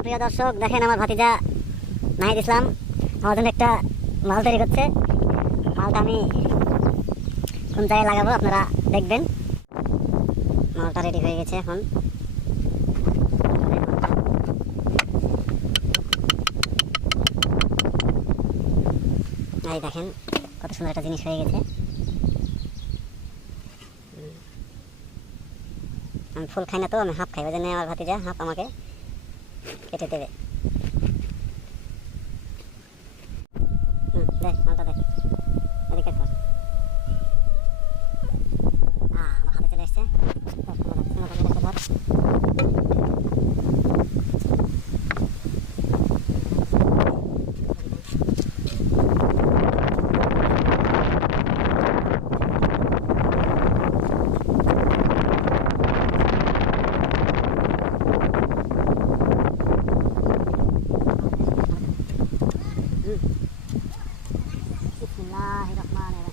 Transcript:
প্রিয় দর্শক, দেখেন আমার ভাতিজা নাহিদ ইসলাম আমার জন্য একটা মাল তৈরি করছে। মালটা আমি কোন জায়গায় লাগাবো আপনারা দেখবেন। মালটা রেডি হয়ে গেছে। এখন এই দেখেন কত সুন্দর একটা জিনিস হয়ে গেছে। আমি ফুল খাই না, তো আমি হাফ খাই, ওই জন্য আমার ভাতিজা হাফ আমাকে কেটে দেবে। দেখ মালটা দেখ, এদিকে কর। আমার হাতে চলে এসছে। বিসমিল্লাহির রহমানির রহিম।